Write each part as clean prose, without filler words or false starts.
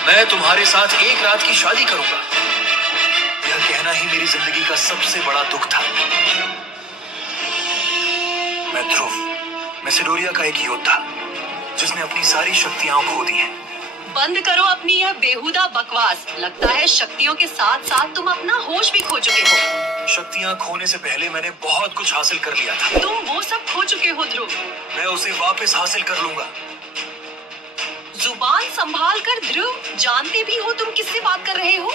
मैं तुम्हारे साथ एक रात की शादी करूंगा। यह कहना ही मेरी जिंदगी का सबसे बड़ा दुख था। मैं ध्रुव, मैसेडोरिया का एक योद्धा जिसने अपनी सारी शक्तियां खो दी हैं। बंद करो अपनी यह बेहुदा बकवास। लगता है शक्तियों के साथ साथ तुम अपना होश भी खो चुके हो। शक्तियां खोने से पहले मैंने बहुत कुछ हासिल कर लिया था। तुम वो सब खो चुके हो ध्रुव। मैं उसे वापस हासिल कर लूंगा। जुबान संभाल कर ध्रुव, जानते भी हो तुम किससे बात कर रहे हो?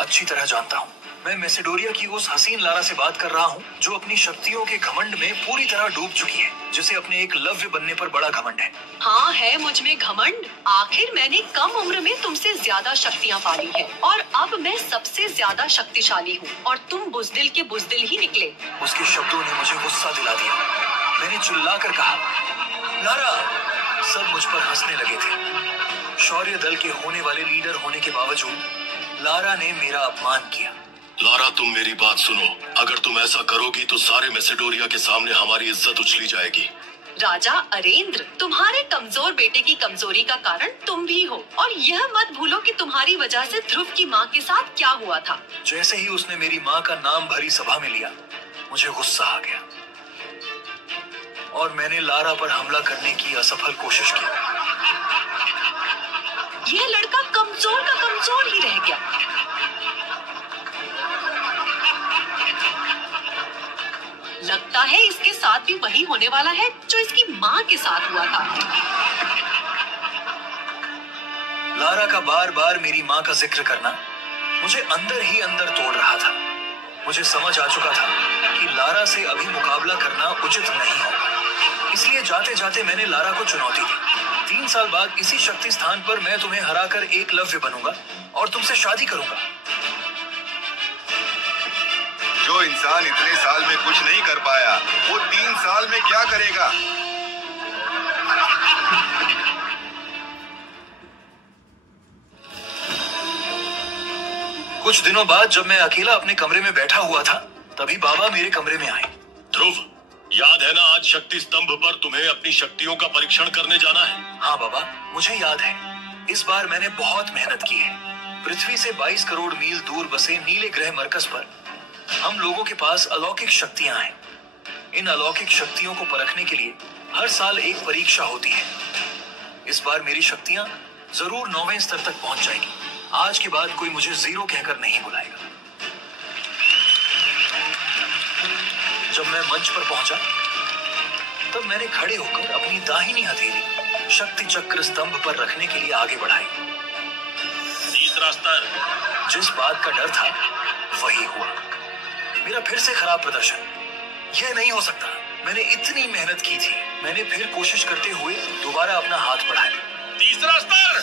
अच्छी तरह जानता हूँ। मैं मैसेडोरिया की उस हसीन लारा से बात कर रहा हूँ जो अपनी शक्तियों के घमंड में पूरी तरह डूब चुकी है, जिसे अपने एकलव्य बनने पर बड़ा घमंड है। हाँ, है मुझ में घमंड। आखिर मैंने कम उम्र में तुमसे ज्यादा शक्तियाँ पाली हैं और अब मैं सबसे ज्यादा शक्तिशाली हूँ और तुम बुजदिल के बुजदिल ही निकले। उसके शब्दों ने मुझे गुस्सा दिला दिया। मैंने चिल्लाकर कहा, लारा। सब मुझ पर हंसने लगे थे। शौर्य दल के होने वाले लीडर होने के बावजूद लारा ने मेरा अपमान किया। लारा, तुम मेरी बात सुनो। अगर तुम ऐसा करोगी तो सारे मैसेडोरिया के सामने हमारी इज्जत उछली जाएगी। राजा अरेंद्र, तुम्हारे कमजोर बेटे की कमजोरी का कारण तुम भी हो और यह मत भूलो कि तुम्हारी वजह से ध्रुव की माँ के साथ क्या हुआ था। जैसे ही उसने मेरी माँ का नाम भरी सभा में लिया, मुझे गुस्सा आ गया और मैंने लारा पर हमला करने की असफल कोशिश की। यह लड़का कमजोर का कमजोर ही रह गया। लगता है इसके साथ भी वही होने वाला है जो इसकी माँ के साथ हुआ था। लारा का बार बार मेरी माँ का जिक्र करना मुझे अंदर ही अंदर तोड़ रहा था। मुझे समझ आ चुका था कि लारा से अभी मुकाबला करना उचित नहीं होगा, इसलिए जाते जाते मैंने लारा को चुनौती दी। 3 साल बाद इसी शक्ति स्थान पर मैं तुम्हें हराकर एकलव्य बनूंगा और तुमसे शादी करूंगा। जो इंसान इतने साल में कुछ नहीं कर पाया, वो 3 साल में क्या करेगा? कुछ दिनों बाद जब मैं अकेला अपने कमरे में बैठा हुआ था, तभी बाबा मेरे कमरे में आए। ध्रुव, याद है ना आज शक्ति स्तंभ पर तुम्हें अपनी शक्तियों का परीक्षण करने जाना है? हाँ बाबा, मुझे याद है। इस बार मैंने बहुत मेहनत की है। पृथ्वी से 22 करोड़ मील दूर बसे नीले ग्रह मरकज पर हम लोगों के पास अलौकिक शक्तियां हैं। इन अलौकिक शक्तियों को परखने के लिए हर साल एक परीक्षा होती है। इस बार मेरी शक्तियां जरूर 9वें स्तर तक पहुंच जाएगी। आज के बाद कोई मुझे 0 कहकर नहीं बुलाएगा। जब मैं मंच पर पहुंचा, तब मैंने खड़े होकर अपनी दाहिनी हथेली शक्ति चक्र स्तंभ पर रखने के लिए आगे बढ़ाई। तीसरा स्तर। जिस बात का डर था वही हुआ। मेरा फिर से खराब प्रदर्शन। यह नहीं हो सकता। मैंने इतनी मेहनत की थी। मैंने फिर कोशिश करते हुए दोबारा अपना हाथ बढ़ाया। तीसरा स्तर।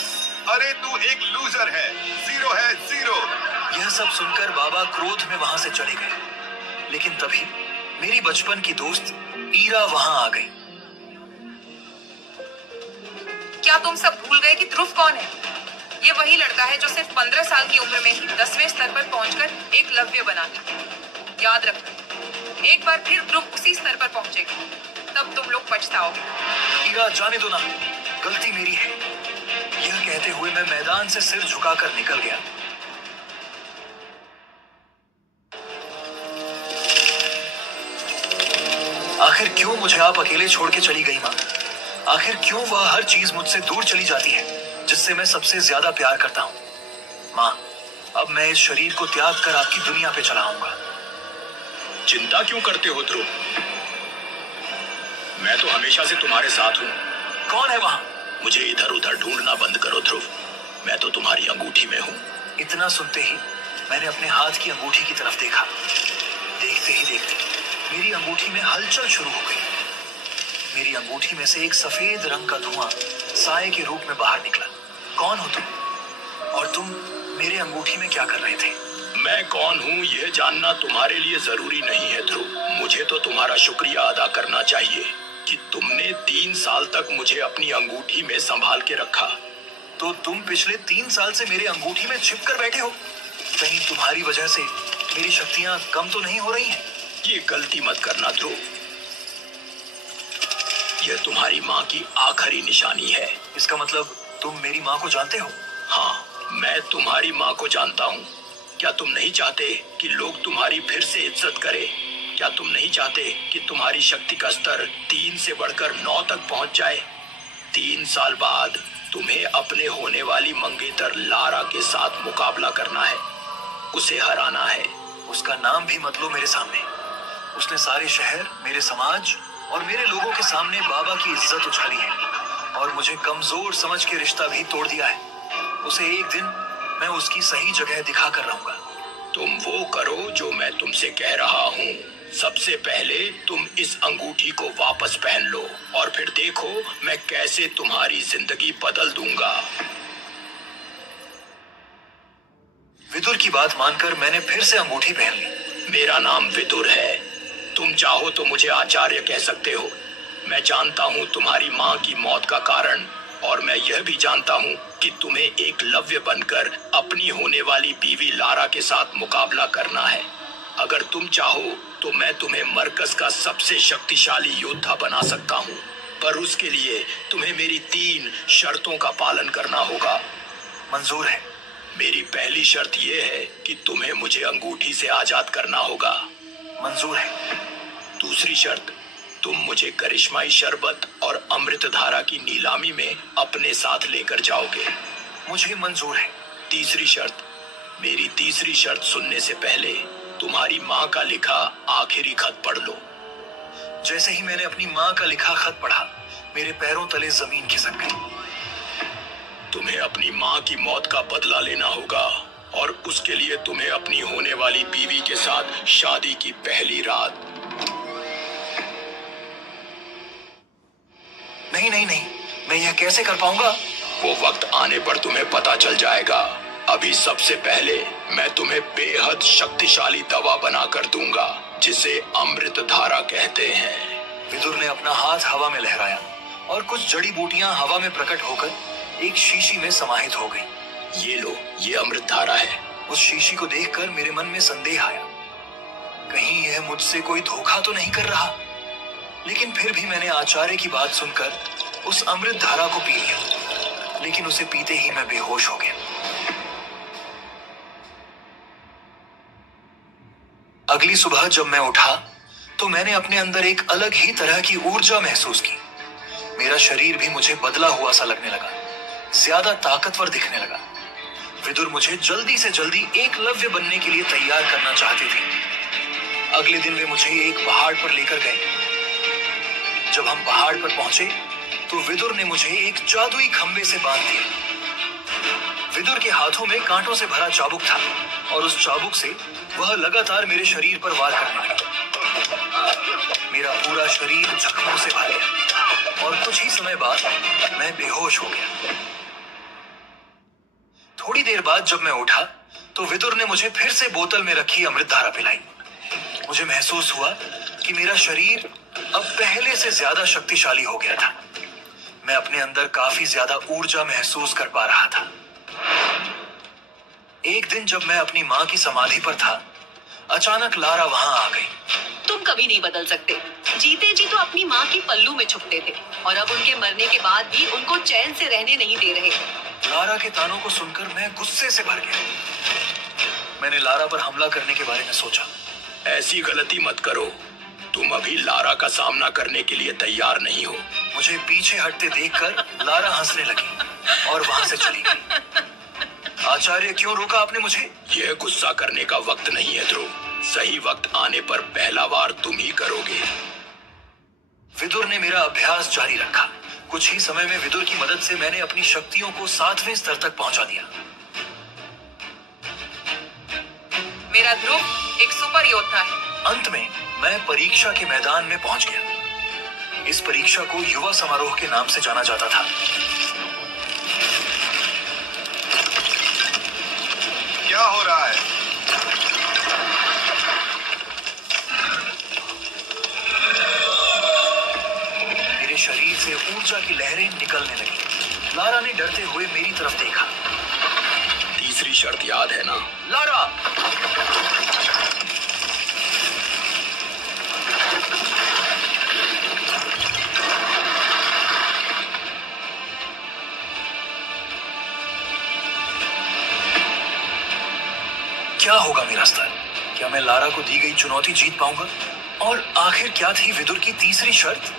अरे तू एक लूजर है, 0 है 0। यह सब सुनकर बाबा क्रोध में वहां से चले गए, लेकिन तभी मेरी बचपन की दोस्त ईरा वहां आ गई। क्या तुम सब भूल गए कि ध्रुव कौन है? ये वही लड़का है जो सिर्फ 15 साल की उम्र में ही 10वें स्तर पर पहुंचकर एकलव्य बना था। याद रखना, एक बार फिर ध्रुव उसी स्तर पर पहुंचेगा, तब तुम लोग पछताओगे। ईरा, जाने दो ना, गलती मेरी है। यह कहते हुए मैं मैदान से सिर झुकाकर निकल गया। आखिर क्यों मुझे आप अकेले छोड़ के चली गई माँ? आखिर क्यों वह हर चीज मुझसे दूर चली जाती है जिससे मैं सबसे ज्यादा प्यार करता हूँ? माँ, अब मैं इस शरीर को त्याग कर आपकी दुनिया पे चला आऊंगा। चिंता क्यों करते हो ध्रुव? मैं तो हमेशा से तुम्हारे साथ हूँ। कौन है वहां? मुझे इधर उधर ढूंढना बंद करो ध्रुव, मैं तो तुम्हारी अंगूठी में हूँ। इतना सुनते ही मैंने अपने हाथ की अंगूठी की तरफ देखा। देखते ही देखते मेरी अंगूठी में हलचल शुरू हो गई। मेरी अंगूठी में से एक सफेद रंग का धुआं साए के रूप में बाहर निकला। कौन हो तुम? और तुम मेरे अंगूठी में क्या कर रहे थे? मैं कौन हूँ यह जानना तुम्हारे लिए जरूरी नहीं है ध्रुव। मुझे तो तुम्हारा शुक्रिया अदा करना चाहिए कि तुमने 3 साल तक मुझे अपनी अंगूठी में संभाल के रखा। तो तुम पिछले 3 साल से मेरे अंगूठी में छिप कर बैठे हो। कहीं तुम्हारी वजह से मेरी शक्तियां कम तो नहीं हो रही हैं? ये गलती मत करना ध्रुव, यह तुम्हारी माँ की आखिरी निशानी है। इसका मतलब तुम मेरी माँ को जानते हो? हाँ, मैं तुम्हारी माँ को जानता हूँ। क्या तुम नहीं चाहते कि लोग तुम्हारी फिर से इज्जत करें? क्या तुम नहीं चाहते कि तुम्हारी शक्ति का स्तर 3 से बढ़कर 9 तक पहुंच जाए? 3 साल बाद तुम्हें अपने होने वाली मंगेतर लारा के साथ मुकाबला करना है, उसे हराना है। उसका नाम भी मत लो मेरे सामने। उसने सारे शहर, मेरे समाज और मेरे लोगों के सामने बाबा की इज्जत उछाली है और मुझे कमजोर समझ के रिश्ता भी तोड़ दिया है। उसे एक दिन मैं उसकी सही जगह दिखा कर रहूंगा। तुम वो करो जो मैं तुमसे कह रहा हूँ। सबसे पहले तुम इस अंगूठी को वापस पहन लो और फिर देखो मैं कैसे तुम्हारी जिंदगी बदल दूंगा। विदुर की बात मानकर मैंने फिर से अंगूठी पहन ली। मेरा नाम विदुर है। तुम चाहो तो मुझे आचार्य कह सकते हो। मैं जानता हूँ तुम्हारी माँ की मौत का कारण और मैं यह भी जानता हूँ कि तुम्हें एकलव्य बनकर अपनी होने वाली बीवी लारा के साथ मुकाबला करना है। अगर तुम चाहो तो मैं तुम्हें मरकज का सबसे शक्तिशाली योद्धा बना सकता हूँ, पर उसके लिए तुम्हें मेरी 3 शर्तों का पालन करना होगा। मंजूर है। मेरी पहली शर्त यह है कि तुम्हें मुझे अंगूठी से आजाद करना होगा। मंजूर है। दूसरी शर्त, तुम मुझे करिश्माई शरबत और अमृत धारा की नीलामी में अपने साथ लेकर जाओगे। मुझे मंजूर है। तीसरी शर्त, मेरी तीसरी शर्त सुनने से पहले तुम्हारी माँ का लिखा आखिरी खत पढ़ लो। जैसे ही मैंने अपनी माँ का लिखा खत पढ़ा, मेरे पैरों तले जमीन खिसक गई। तुम्हें अपनी माँ की मौत का बदला लेना होगा और उसके लिए तुम्हें अपनी होने वाली बीवी के साथ शादी की पहली रात। नहीं नहीं नहीं, मैं यह कैसे कर पाऊंगा? वो वक्त आने पर तुम्हें पता चल जाएगा। अभी सबसे पहले मैं तुम्हें बेहद शक्तिशाली दवा बनाकर दूंगा जिसे अमृत धारा कहते हैं। विदुर ने अपना हाथ हवा में लहराया और कुछ जड़ी बूटियां हवा में प्रकट होकर एक शीशी में समाहित हो गई। ये लो, ये अमृत धारा है। उस शीशी को देखकर मेरे मन में संदेह आया, कहीं यह मुझसे कोई धोखा तो नहीं कर रहा। लेकिन फिर भी मैंने आचार्य की बात सुनकर उस अमृत धारा को पी लिया, लेकिन उसे पीते ही मैं बेहोश हो गया। अगली सुबह जब मैं उठा तो मैंने अपने अंदर एक अलग ही तरह की ऊर्जा महसूस की। मेरा शरीर भी मुझे बदला हुआ सा लगने लगा, ज्यादा ताकतवर दिखने लगा। विदुर मुझे जल्दी से जल्दी एकलव्य बनने के लिए तैयार करना चाहते थे। अगले दिन वे मुझे एक पहाड़ पर लेकर गए। जब हम पहाड़ पर पहुंचे तो विदुर ने मुझे एक जादुई खंबे से बांध दिया। विदुर के हाथों में कांटों से भरा चाबुक था और उस चाबुक से वह लगातार मेरे शरीर पर वार करने लगा। मेरा पूरा शरीर जख्मों से भर गया और कुछ ही समय बाद मैं बेहोश हो गया। थोड़ी देर बाद जब मैं उठा तो विदुर ने मुझे फिर से बोतल में रखी अमृत धारा पिलाई। मुझे महसूस हुआ कि मेरा शरीर अब पहले से ज्यादा शक्तिशाली हो गया था। मैं अपने अंदर काफी ज्यादा ऊर्जा महसूस कर पा रहा था। एक दिन जब मैं अपनी माँ की समाधि पर था, अचानक लारा वहां आ गई। तुम कभी नहीं बदल सकते। जीते जी तो अपनी माँ की पल्लू में छुपते थे और अब उनके मरने के बाद भी उनको चैन से रहने नहीं दे रहे। लारा के तानों को सुनकर मैं गुस्से से भर गया। मैंने लारा पर हमला करने के बारे में सोचा। ऐसी गलती मत करो। तुम अभी लारा का सामना करने के लिए तैयार नहीं हो। मुझे पीछे हटते देखकर लारा हंसने लगी और वहां से चली गई। आचार्य, क्यों रोका आपने मुझे? यह गुस्सा करने का वक्त नहीं है ध्रुव। सही वक्त आने पर पहला वार तुम ही करोगे। विदुर ने मेरा अभ्यास जारी रखा। कुछ ही समय में विदुर की मदद से मैंने अपनी शक्तियों को 7वें स्तर तक पहुंचा दिया। मेरा ध्रुव एक सुपर योद्धा है। अंत में मैं परीक्षा के मैदान में पहुंच गया। इस परीक्षा को युवा समारोह के नाम से जाना जाता था। क्या हो रहा है? मेरे शरीर से ऊर्जा की लहरें निकलने लगी। लारा ने डरते हुए मेरी तरफ देखा। तीसरी शर्त याद है ना? लारा! क्या होगा मेरा स्तर? क्या मैं लारा को दी गई चुनौती जीत पाऊंगा? और आखिर क्या थी विदुर की तीसरी शर्त?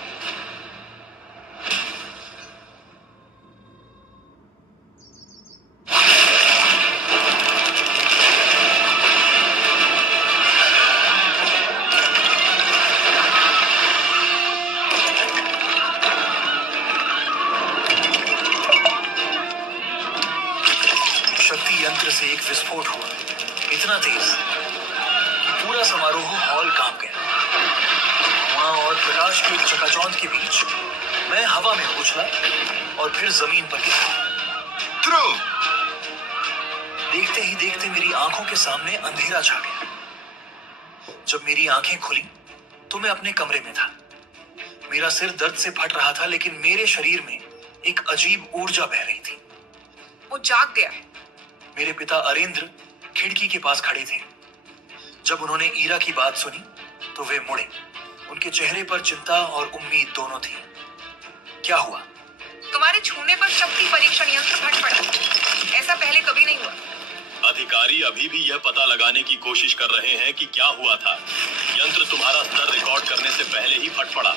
शक्ति यंत्र से एक विस्फोट हुआ, इतना तेज कि पूरा समारोह हॉल कांप गया। धुआं और प्रकाश की एक चकाचौंध के बीच मैं हवा में उछला और फिर जमीन पर गिरा। ध्रुव! देखते ही देखते मेरी आंखों के सामने अंधेरा छा गया। जब मेरी आंखें खुली तो मैं अपने कमरे में था। मेरा सिर दर्द से फट रहा था, लेकिन मेरे शरीर में एक अजीब ऊर्जा बह रही थी। वो जाग गया है। मेरे पिता अरेंद्र खिड़की के पास खड़े थे। जब उन्होंने ईरा की बात सुनी तो वे मुड़े। उनके चेहरे पर चिंता और उम्मीद दोनों थी। क्या हुआ? तुम्हारे छूने पर शक्ति परीक्षण यंत्र फट पड़ा। ऐसा पहले कभी नहीं हुआ। अधिकारी अभी भी यह पता लगाने की कोशिश कर रहे हैं कि क्या हुआ था। यंत्र तुम्हारा स्तर रिकॉर्ड करने से पहले ही फट पड़ा।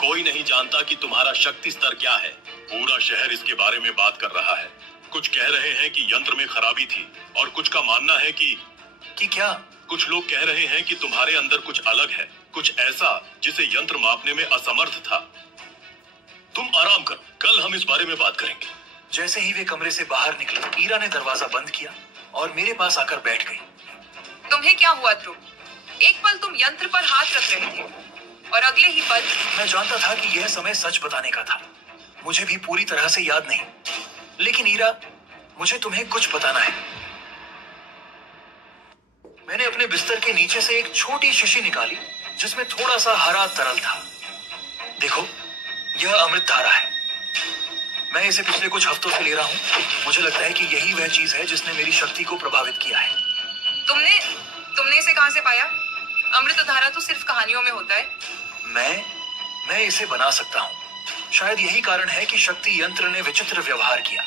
कोई नहीं जानता कि तुम्हारा शक्ति स्तर क्या है। पूरा शहर इसके बारे में बात कर रहा है। कुछ कह रहे हैं कि यंत्र में खराबी थी और कुछ का मानना है कि क्या? कुछ लोग कह रहे हैं कि तुम्हारे अंदर कुछ अलग है, कुछ ऐसा जिसे यंत्र मापने में असमर्थ था। तुम आराम करो, कल हम इस बारे में बात करेंगे। जैसे ही वे कमरे से बाहर निकले, ईरा ने दरवाजा बंद किया और मेरे पास आकर बैठ गई। तुम्हें क्या हुआ ध्रुव? एक पल तुम यंत्र पर हाथ रख रहे थे और अगले ही पल मैं जानता था कि यह समय सच बताने का था। मुझे भी पूरी तरह से याद नहीं, लेकिन ईरा, मुझे तुम्हें कुछ बताना है। मैंने अपने बिस्तर के नीचे से एक छोटी शीशी निकाली जिसमें थोड़ा सा हरा तरल था। देखो, यह अमृत धारा है। मैं इसे पिछले कुछ हफ्तों से ले रहा हूं। मुझे लगता है कि यही वह चीज है जिसने मेरी शक्ति को प्रभावित किया है। तुमने इसे कहां से पाया? अमृत धारा तो सिर्फ कहानियों में होता है। मैं इसे बना सकता हूं। शायद यही कारण है कि शक्ति यंत्र ने विचित्र व्यवहार किया।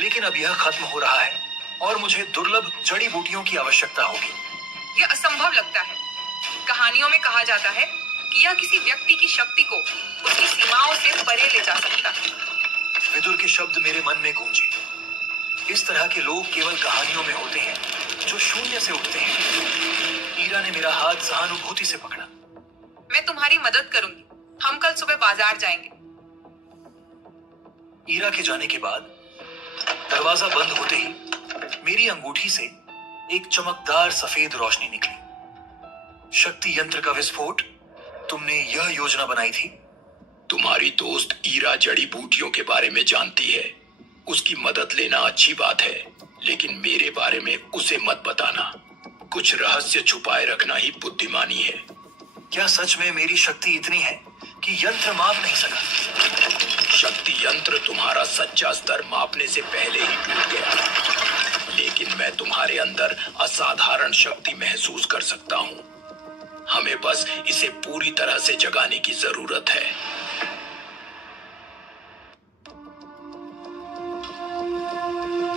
लेकिन अब यह खत्म हो रहा है और मुझे दुर्लभ जड़ी बूटियों की आवश्यकता होगी। यह असंभव लगता है। कहानियों में कहा जाता है कि यह किसी व्यक्ति की शक्ति को उसकी सीमाओं से परे ले जा सकता है। विदुर के शब्द मेरे मन में गूंजे। इस तरह के लोग केवल कहानियों में होते हैं, जो शून्य से उठते हैं। ईरा ने मेरा हाथ सहानुभूति से पकड़ा। मैं तुम्हारी मदद करूंगी। हम कल सुबह बाजार जाएंगे। ईरा के जाने के बाद दरवाजा बंद होते ही मेरी अंगूठी से एक चमकदार सफेद रोशनी निकली। शक्ति यंत्र का विस्फोट? तुमने यह योजना बनाई थी? तुम्हारी दोस्त ईरा जड़ी बूटियों के बारे में जानती है। उसकी मदद लेना अच्छी बात है, लेकिन मेरे बारे में उसे मत बताना। कुछ रहस्य छुपाए रखना ही बुद्धिमानी है। क्या सच में मेरी शक्ति इतनी है कि यंत्र माप नहीं सका? शक्ति यंत्र तुम्हारा सच्चा स्तर मापने से पहले ही टूट गया, लेकिन मैं तुम्हारे अंदर असाधारण शक्ति महसूस कर सकता हूँ। हमें बस इसे पूरी तरह से जगाने की जरूरत है।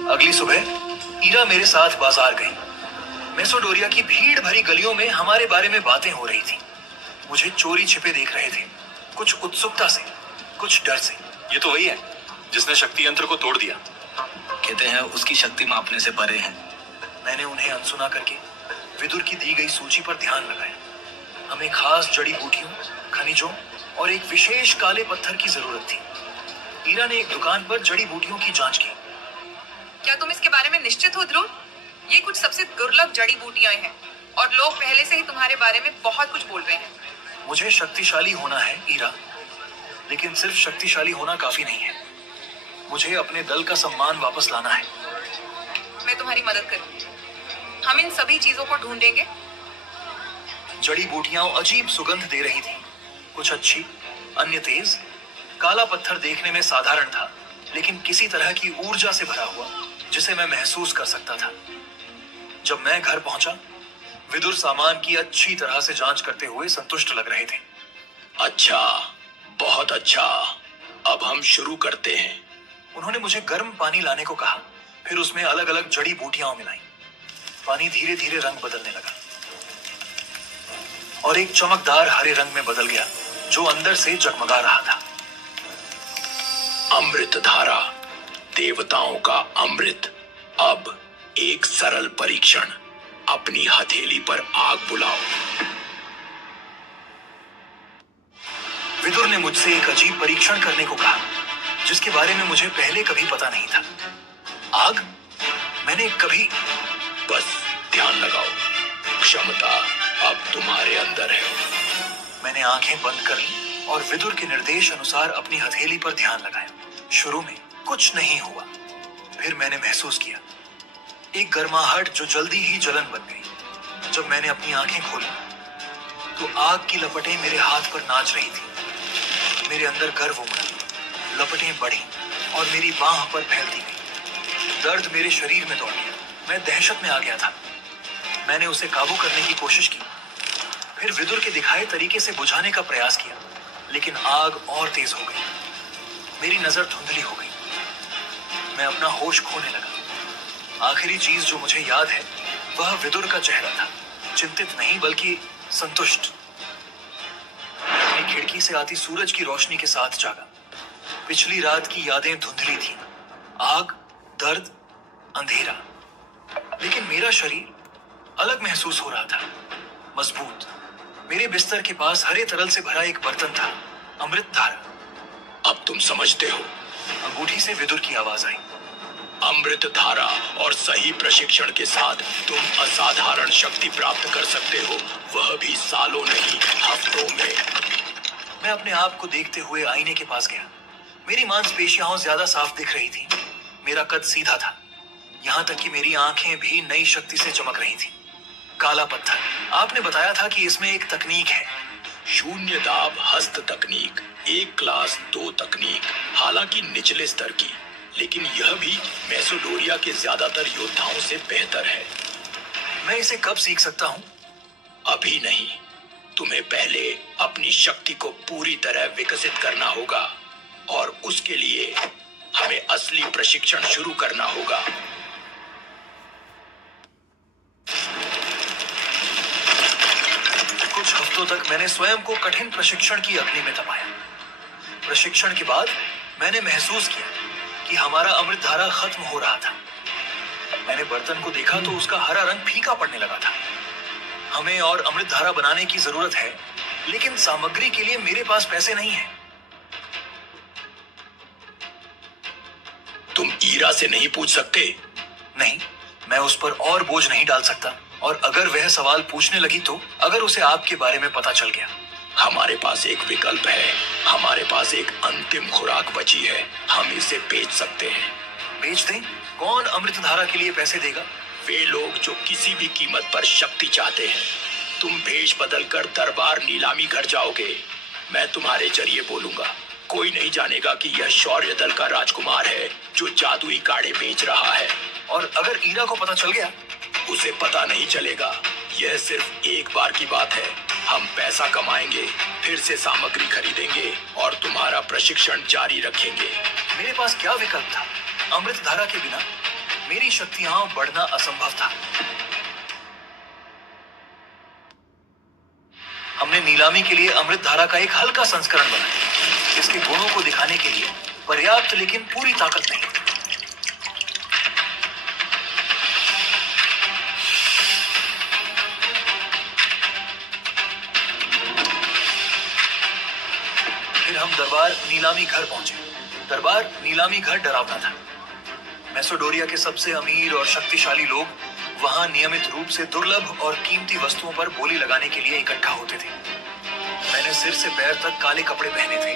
अगली सुबह ईरा मेरे साथ बाजार गई। मेसोडोरिया की भीड़ भरी गलियों में हमारे बारे में बातें हो रही थी। मुझे चोरी छिपे देख रहे थे, कुछ उत्सुकता से, कुछ डर से। ये तो वही है जिसने शक्ति यंत्र को तोड़ दिया। कहते हैं उसकी शक्ति मापने से परे है। मैंने उन्हें अनसुना करके विदुर की दी गई सूची पर ध्यान लगाया। हमें खास जड़ी बूटियों, खनिजों और एक विशेष काले पत्थर की जरूरत थी। ईरा ने एक दुकान पर जड़ी बूटियों की जांच की। क्या तुम इसके बारे में निश्चित हो ध्रुव? ये कुछ सबसे दुर्लभ जड़ी बूटियां हैं और लोग पहले से ही तुम्हारे बारे में बहुत कुछ बोल रहे हैं। मुझे शक्तिशाली होना है ईरा, लेकिन सिर्फ शक्तिशाली होना काफी नहीं है। मुझे अपने दल का सम्मान वापस लाना है। मैं तुम्हारी मदद करूंगी। हम इन सभी चीजों को ढूंढेंगे। जड़ी बूटियां अजीब सुगंध दे रही थी, कुछ अच्छी, अन्य तेज। काला पत्थर देखने में साधारण था, लेकिन किसी तरह की ऊर्जा से भरा हुआ, जिसे मैं महसूस कर सकता था। जब मैं घर पहुंचा, विदुर सामान की अच्छी तरह से जांच करते हुए संतुष्ट लग रहे थे। अच्छा, बहुत अच्छा। अब हम शुरू करते हैं। उन्होंने मुझे गर्म पानी लाने को कहा, फिर उसमें अलग अलग जड़ी बूटियां मिलाई। पानी धीरे धीरे रंग बदलने लगा और एक चमकदार हरे रंग में बदल गया जो अंदर से जगमगा रहा था। अमृत धारा, देवताओं का अमृत। अब एक सरल परीक्षण, अपनी हथेली पर आग बुलाओ। विदुर ने मुझसे एक अजीब परीक्षण करने को कहा जिसके बारे में मुझे पहले कभी पता नहीं था। आग? मैंने कभी... बस ध्यान लगाओ, क्षमता अब तुम्हारे अंदर है। मैंने आंखें बंद कर ली और विदुर के निर्देश अनुसार अपनी हथेली पर ध्यान लगाया। शुरू में कुछ नहीं हुआ, फिर मैंने महसूस किया एक गर्माहट जो जल्दी ही जलन बन गई। जब मैंने अपनी आंखें खोली तो आग की लपटें मेरे हाथ पर नाच रही थी। मेरे अंदर गर्व उमड़ा, लपटें बढ़ी और मेरी बांह पर फैलती गई। दर्द मेरे शरीर में दौड़ गया, मैं दहशत में आ गया था। मैंने उसे काबू करने की कोशिश की, फिर विदुर के दिखाए तरीके से बुझाने का प्रयास किया, लेकिन आग और तेज हो गई। मेरी नजर धुंधली हो गई, मैं अपना होश खोने लगा। आखिरी चीज जो मुझे याद है वह विदुर का चेहरा था, चिंतित नहीं बल्कि संतुष्ट। अपनी खिड़की से आती सूरज की रोशनी के साथ जागा। पिछली रात की यादें धुंधली थी, आग, दर्द, अंधेरा, लेकिन मेरा शरीर अलग महसूस हो रहा था, मजबूत। मेरे बिस्तर के पास हरे तरल से भरा एक बर्तन था, अमृत धारा। अब तुम समझते हो, अंगूठी से विदुर की आवाज आई। अमृत धारा और सही प्रशिक्षण के साथ तुम असाधारण शक्ति प्राप्त कर सकते हो, वह भी सालों नहीं, हफ्तों में। मैं अपने आप को देखते हुए आईने के पास गया। मेरी मांसपेशियां ज्यादा साफ दिख रही थी, मेरा कद सीधा था, यहाँ तक कि मेरी आंखें भी नई शक्ति से चमक रही थी। काला पत्थर, आपने बताया था कि इसमें एक तकनीक है। शून्य दाब हस्त तकनीक, 1 क्लास 2 तकनीक, हालांकि निचले स्तर की, लेकिन यह भी मैसेडोरिया के ज्यादातर योद्धाओं से बेहतर है। मैं इसे कब सीख सकता हूँ? अभी नहीं, तुम्हें पहले अपनी शक्ति को पूरी तरह विकसित करना होगा और उसके लिए हमें असली प्रशिक्षण शुरू करना होगा। कुछ हफ्तों तक मैंने स्वयं को कठिन प्रशिक्षण की अग्नि में तपाया। प्रशिक्षण के बाद मैंने महसूस किया कि हमारा अमृत धारा खत्म हो रहा था। मैंने बर्तन को देखा तो उसका हरा रंग फीका पड़ने लगा था। हमें और अमृत धारा बनाने की जरूरत है, लेकिन सामग्री के लिए मेरे पास पैसे नहीं है। तुम ईरा से नहीं पूछ सकते? नहीं, मैं उस पर और बोझ नहीं डाल सकता, और अगर वह सवाल पूछने लगी तो अगर उसे आपके बारे में पता चल गया। हमारे पास एक विकल्प है, हमारे पास एक अंतिम खुराक बची है, हम इसे बेच सकते हैं। बेच दें? कौन अमृत धारा के लिए पैसे देगा? वे लोग जो किसी भी कीमत पर शक्ति चाहते हैं। तुम भेष बदल कर दरबार नीलामी घर जाओगे, मैं तुम्हारे जरिए बोलूंगा। कोई नहीं जानेगा कि यह शौर्य दल का राजकुमार है जो जादुई काढ़े बेच रहा है। और अगर ईरा को पता चल गया? उसे पता नहीं चलेगा, यह सिर्फ एक बार की बात है। हम पैसा कमाएंगे, फिर से सामग्री खरीदेंगे और तुम्हारा प्रशिक्षण जारी रखेंगे। मेरे पास क्या विकल्प था? अमृत धारा के बिना मेरी शक्तियां बढ़ना असंभव था। हमने नीलामी के लिए अमृत धारा का एक हल्का संस्करण बनाया। इसके गुणों को दिखाने के लिए पर्याप्त लेकिन पूरी ताकत नहीं। फिर हम दरबार नीलामी घर पहुंचे। दरबार नीलामी घर डरावना था। मैसेडोरिया के सबसे अमीर और शक्तिशाली लोग वहां नियमित रूप से दुर्लभ और कीमती वस्तुओं पर बोली लगाने के लिए इकट्ठा होते थे। मैंने सिर से पैर तक काले कपड़े पहने थे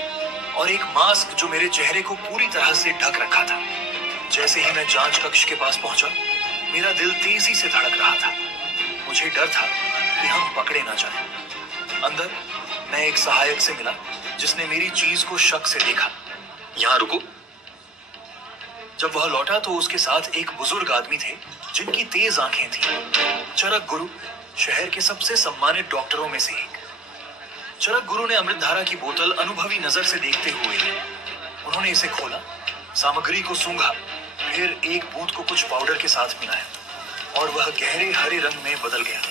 और एक मास्क जो मेरे चेहरे को पूरी तरह से ढक रखा था। जैसे ही मैं जांच कक्ष के पास पहुंचा, मेरा दिल तेजी से धड़क रहा था। मुझे डर था कि हम पकड़े ना जाएं। अंदर मैं एक सहायक से मिला जिसने मेरी चीज को शक से देखा। यहाँ रुको। जब वह लौटा तो उसके साथ एक बुजुर्ग आदमी थे जिनकी तेज आंखें थीं। चरक गुरु शहर के सबसे सम्मानित डॉक्टरों में से एक। चरक गुरु ने अमृत धारा की बोतल अनुभवी नजर से देखते हुए उन्होंने इसे खोला, सामग्री को सूंघा, फिर एक बूंद को कुछ पाउडर के साथ मिलाया और वह गहरे हरे रंग में बदल गया।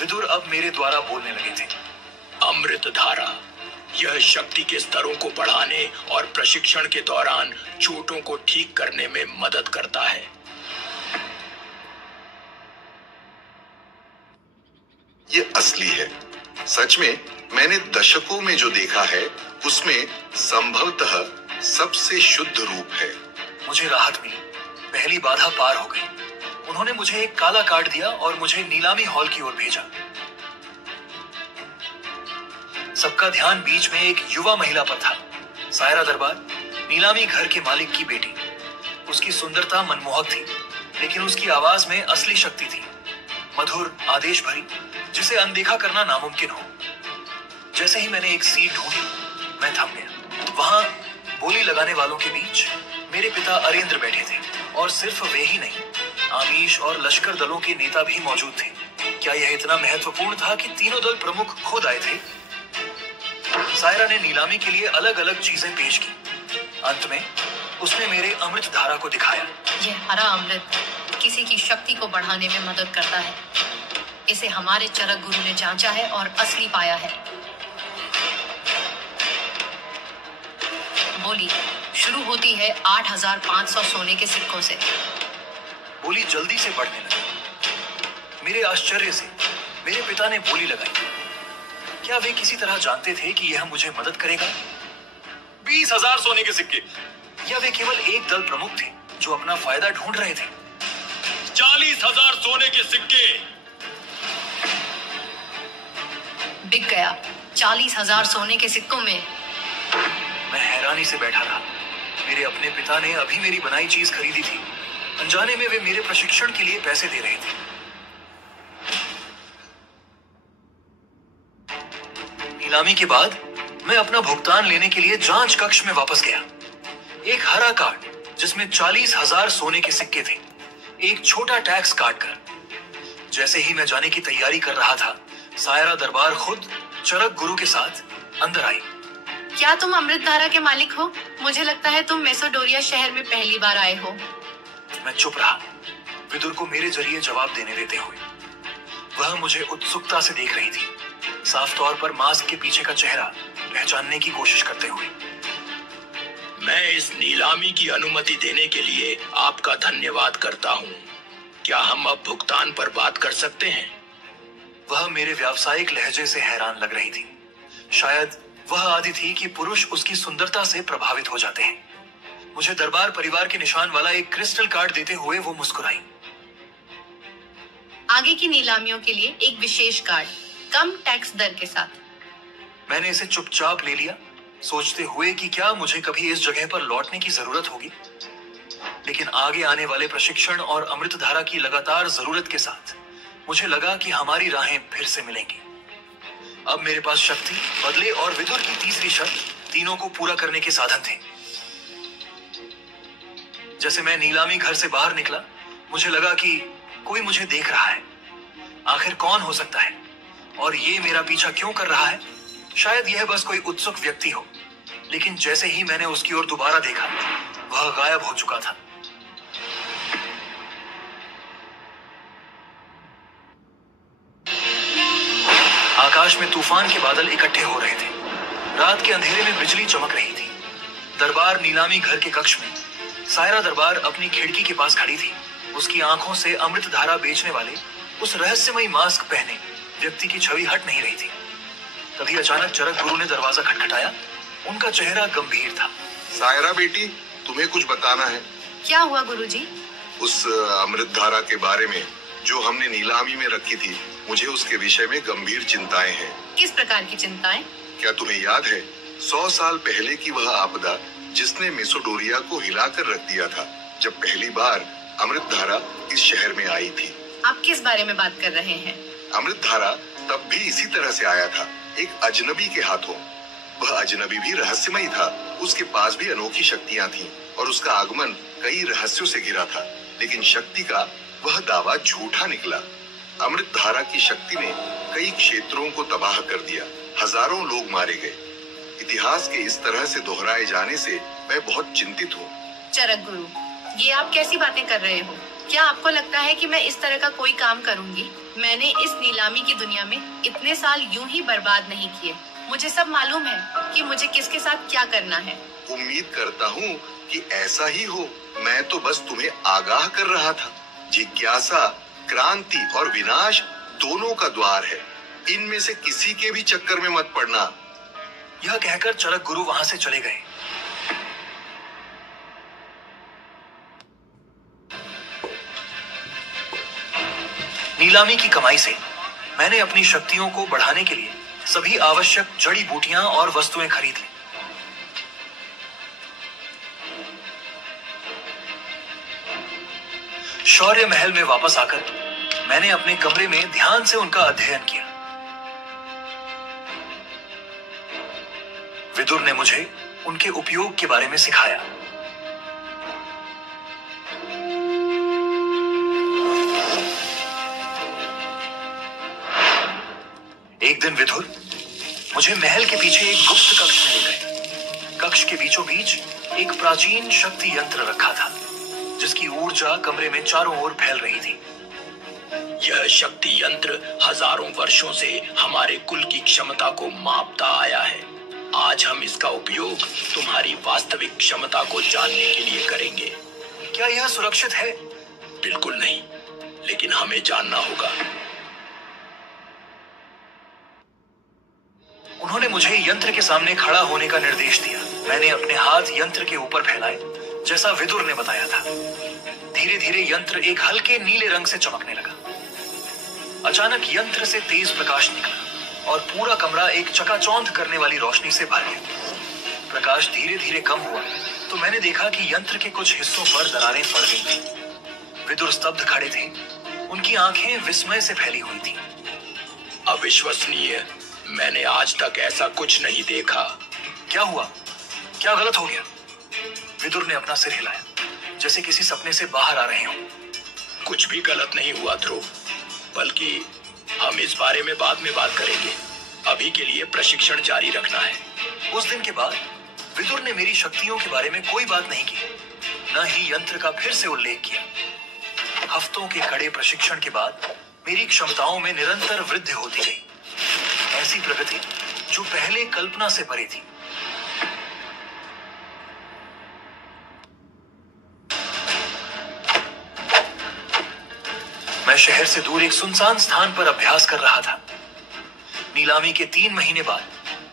विदुर अब मेरे द्वारा बोलने लगे थे। अमृत धारा यह शक्ति के स्तरों को बढ़ाने और प्रशिक्षण के दौरान चोटों को ठीक करने में मदद करता है। ये असली है। सच में मैंने दशकों में जो देखा है उसमें संभवतः सबसे शुद्ध रूप है। मुझे राहत मिली। पहली बाधा पार हो गई। उन्होंने मुझे एक काला कार्ड दिया और मुझे नीलामी हॉल की ओर भेजा। सबका ध्यान बीच में एक युवा महिला पर था। सायरा दरबार, नीलामी घर के मालिक की बेटी। उसकी सुंदरता मनमोहक थी, लेकिन उसकी आवाज में असली शक्ति थी, मधुर, आदेश भरी, जिसे अनदेखा करना नामुमकिन हो। जैसे ही मैंने एक सीट ढूंढी, मैं थम गया। वहां बोली लगाने वालों के बीच मेरे पिता अरेंद्र बैठे थे, और सिर्फ वे ही नहीं, आमीश और लश्कर दलों के नेता भी मौजूद थे। क्या यह इतना महत्वपूर्ण था कि तीनों दल प्रमुख खुद आए थे? सायरा ने नीलामी के लिए अलग अलग चीजें पेश की। अंत में उसने मेरे अमृत धारा को दिखाया। यह हरा अमृत किसी की शक्ति को बढ़ाने में मदद करता है। इसे हमारे चरक गुरु ने जांचा है और असली पाया है। बोली शुरू होती है 8,500 सोने के सिक्कों से। बोली जल्दी से बढ़ने लगी। मेरे आश्चर्य से मेरे पिता ने बोली लगाई। क्या वे किसी तरह जानते थे कि यह मुझे मदद करेगा? 20,000 सोने के सिक्के। या वे केवल एक दल प्रमुख थे जो अपना फायदा ढूंढ रहे थे? 40,000 सोने के सिक्के। बिक गया 40,000 सोने के सिक्कों में। मैं हैरानी से बैठा रहा। मेरे अपने पिता ने अभी मेरी बनाई चीज खरीदी थी। अनजाने में वे मेरे प्रशिक्षण के लिए पैसे दे रहे थे। नीलामी के बाद मैं अपना भुगतान लेने के लिए जांच कक्ष में वापस गया। एक हरा कार्ड जिसमें 40,000 सोने के सिक्के थे, एक छोटा टैक्स काट कर। जैसे ही मैं जाने की तैयारी कर रहा था, सायरा दरबार खुद चरक गुरु के साथ अंदर आई। क्या तुम अमृत धारा के मालिक हो? मुझे लगता है तुम मेसोडोरिया शहर में पहली बार आए हो। मैं चुप रहा, विदुर को मेरे जरिए जवाब देने देते हुए। वह मुझे उत्सुकता से देख रही थी, साफ तौर पर मास्क के पीछे का चेहरा पहचानने की कोशिश करते हुए। मैं इस नीलामी की अनुमति देने के लिए आपका धन्यवाद करता हूँ। क्या हम अब भुगतान पर बात कर सकते हैं? वह मेरे व्यावसायिक लहजे से हैरान लग रही थी। शायद वह आदि थी कि पुरुष उसकी सुंदरता से प्रभावित हो जाते हैं। मुझे दरबार परिवार के निशान वाला एक क्रिस्टल कार्ड देते हुए वो मुस्कुराई। आगे की नीलामियों के लिए एक विशेष कार्ड, कम टैक्स दर के साथ। मैंने इसे चुपचाप ले लिया, सोचते हुए कि क्या मुझे कभी इस जगह पर लौटने की जरूरत होगी। लेकिन आगे आने वाले प्रशिक्षण और अमृत धारा की लगातार जरूरत के साथ मुझे लगा कि हमारी राहें फिर से मिलेंगी। अब मेरे पास शक्ति, बदले और विदुर की तीसरी शर्त, तीनों को पूरा करने के साधन थे। जैसे मैं नीलामी घर से बाहर निकला, मुझे लगा कि कोई मुझे देख रहा है। आखिर कौन हो सकता है और ये मेरा पीछा क्यों कर रहा है? शायद यह बस कोई उत्सुक व्यक्ति हो। लेकिन जैसे ही मैंने उसकी ओर दोबारा देखा, वह गायब हो चुका था। आकाश में तूफान के बादल इकट्ठे हो रहे थे। रात के अंधेरे में बिजली चमक रही थी। दरबार नीलामी घर के कक्ष में सायरा दरबार अपनी खिड़की के पास खड़ी थी। उसकी आंखों से अमृत धारा बेचने वाले उस रहस्यमयी मास्क पहने व्यक्ति की छवि हट नहीं रही थी। तभी अचानक चरक गुरु ने दरवाजा खटखटाया। उनका चेहरा गंभीर था। सायरा बेटी, तुम्हें कुछ बताना है। क्या हुआ गुरुजी? उस अमृत धारा के बारे में जो हमने नीलामी में रखी थी, मुझे उसके विषय में गंभीर चिंताएं हैं। किस प्रकार की चिंताएं? क्या तुम्हें याद है 100 साल पहले की वह आपदा जिसने मेसोडोरिया को हिलाकर रख दिया था, जब पहली बार अमृत धारा इस शहर में आई थी? आप किस बारे में बात कर रहे हैं? अमृत धारा तब भी इसी तरह से आया था, एक अजनबी के हाथों। वह अजनबी भी रहस्यमयी था। उसके पास भी अनोखी शक्तियां थीं और उसका आगमन कई रहस्यों से घिरा था। लेकिन शक्ति का वह दावा झूठा निकला। अमृत धारा की शक्ति ने कई क्षेत्रों को तबाह कर दिया। हजारों लोग मारे गए। इतिहास के इस तरह से दोहराए जाने से मैं बहुत चिंतित हूँ। चरक गुरु, ये आप कैसी बातें कर रहे हो? क्या आपको लगता है कि मैं इस तरह का कोई काम करूंगी? मैंने इस नीलामी की दुनिया में इतने साल यूं ही बर्बाद नहीं किए। मुझे सब मालूम है कि मुझे किसके साथ क्या करना है। उम्मीद करता हूँ कि ऐसा ही हो। मैं तो बस तुम्हें आगाह कर रहा था। जिज्ञासा, क्रांति और विनाश दोनों का द्वार है। इनमें से किसी के भी चक्कर में मत पड़ना। यह कहकर चरक गुरु वहां से चले गए। नीलामी की कमाई से मैंने अपनी शक्तियों को बढ़ाने के लिए सभी आवश्यक जड़ी बूटियां और वस्तुएं खरीद ली। शौर्य महल में वापस आकर मैंने अपने कमरे में ध्यान से उनका अध्ययन किया। विदुर ने मुझे उनके उपयोग के बारे में सिखाया। एक दिन विदुर मुझे महल के पीछे एक गुप्त कक्ष में ले गए। कक्ष के बीचों बीच एक प्राचीन शक्ति यंत्र रखा था, जिसकी ऊर्जा कमरे में चारों ओर फैल रही थी। यह शक्ति यंत्र हजारों वर्षों से हमारे कुल की क्षमता को मापता आया है। आज हम इसका उपयोग तुम्हारी वास्तविक क्षमता को जानने के लिए करेंगे। क्या यह सुरक्षित है? बिल्कुल नहीं, लेकिन हमें जानना होगा। उन्होंने मुझे यंत्र के सामने खड़ा होने का निर्देश दिया। मैंने अपने हाथ यंत्र के ऊपर फैलाए, जैसा विदुर ने बताया था। धीरे धीरे यंत्र एक हल्के नीले रंग से चमकने लगा। अचानक यंत्र से तेज प्रकाश निकला और पूरा कमरा एक चकाचौंध करने वाली रोशनी से भर गया। प्रकाश धीरे धीरे कम हुआ तो मैंने देखा कि यंत्र के कुछ हिस्सों पर दरारें पड़ गई थी। विदुर स्तब्ध खड़े थे। उनकी आंखें विस्मय से फैली हुई थी। अविश्वसनीय, मैंने आज तक ऐसा कुछ नहीं देखा। क्या हुआ? क्या गलत हो गया? विदुर ने अपना सिर हिलाया, जैसे किसी सपने से बाहर आ रहे हों। कुछ भी गलत नहीं हुआ ध्रुव, बल्कि हम इस बारे में बाद में बात करेंगे। अभी के लिए प्रशिक्षण जारी रखना है। उस दिन के बाद विदुर ने मेरी शक्तियों के बारे में कोई बात नहीं की, न ही यंत्र का फिर से उल्लेख किया। हफ्तों के कड़े प्रशिक्षण के बाद मेरी क्षमताओं में निरंतर वृद्धि होती गई। ऐसी प्रगति जो पहले कल्पना से परे थी। मैं शहर से दूर एक सुनसान स्थान पर अभ्यास कर रहा था। नीलामी के 3 महीने बाद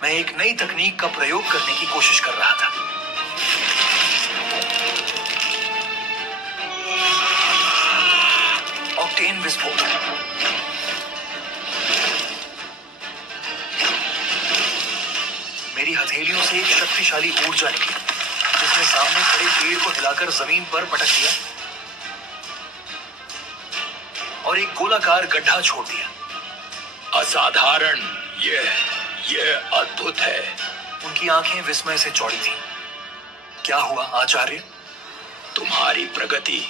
मैं एक नई तकनीक का प्रयोग करने की कोशिश कर रहा था। ऑक्टेन विस्फोट। मेरी हथेलियों से एक शक्तिशाली ऊर्जा निकली, जिसने सामने खड़े पेड़ को हिलाकर जमीन पर पटक दिया और एक गोलाकार गड्ढा छोड़ दिया। असाधारण, यह अद्भुत है। उनकी आंखें विस्मय से चौड़ी थीं। क्या हुआ आचार्य? तुम्हारी प्रगति।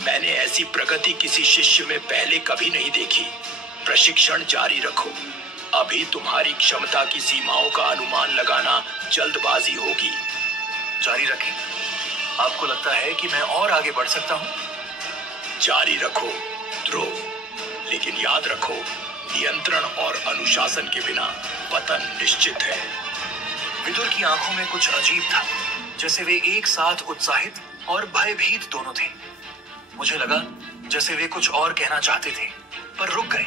मैंने ऐसी प्रगति किसी शिष्य में पहले कभी नहीं देखी। प्रशिक्षण जारी रखो। अभी तुम्हारी क्षमता की सीमाओं का अनुमान लगाना जल्दबाजी होगी। जारी रखें। आपको लगता है कि मैं और आगे बढ़ सकता हूं? जारी रखो ध्रुव, लेकिन याद रखो, नियंत्रण और अनुशासन के बिना पतन निश्चित है। विदुर की आंखों में कुछ अजीब था, जैसे वे एक साथ उत्साहित और भयभीत दोनों थे। मुझे लगा जैसे वे कुछ और कहना चाहते थे, पर रुक गए।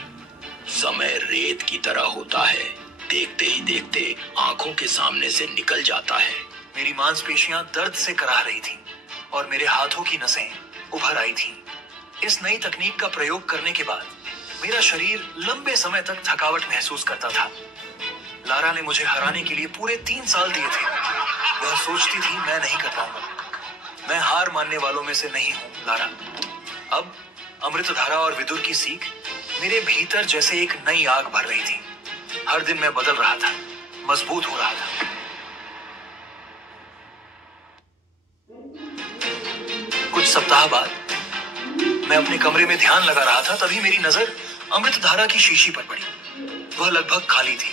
समय रेत की तरह होता है, देखते ही देखते आंखों के सामने से निकल जाता है। मेरी मांसपेशियां दर्द से कराह रही थीं और मेरे हाथों की नसें उभर आई थीं। इस नई तकनीक का प्रयोग करने के बाद मेरा शरीर लंबे समय तक थकावट महसूस करता था। लारा ने मुझे हराने के लिए पूरे 3 साल दिए थे। वह सोचती थी मैं नहीं कर पाऊंगा। मैं हार मानने वालों में से नहीं हूं, लारा। अब अमृतधारा और विदुर की सीख मेरे भीतर जैसे एक नई आग भर रही थी। हर दिन मैं बदल रहा था, मजबूत हो रहा था। कुछ सप्ताह बाद मैं अपने कमरे में ध्यान लगा रहा था, तभी मेरी नजर अमृतधारा की शीशी पर पड़ी। वह लगभग खाली थी।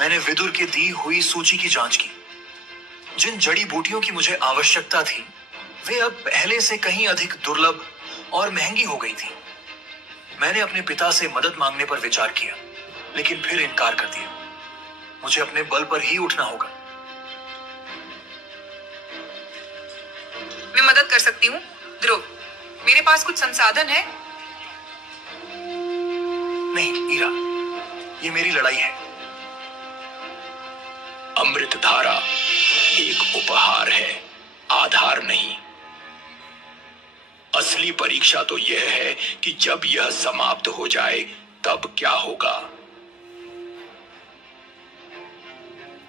मैंने विदुर के दी हुई सूची की जांच की। जिन जड़ी बूटियों की मुझे आवश्यकता थी वे अब पहले से कहीं अधिक दुर्लभ और महंगी हो गई थी। मैंने अपने पिता से मदद मांगने पर विचार किया, लेकिन फिर इनकार कर दिया। मुझे अपने बल पर ही उठना होगा। मैं मदद कर सकती हूँ ध्रुव, मेरे पास कुछ संसाधन है। नहीं ईरा, ये मेरी लड़ाई है। अमृत धारा एक उपहार है, आधार नहीं। असली परीक्षा तो यह है कि जब यह समाप्त हो जाए तब क्या होगा।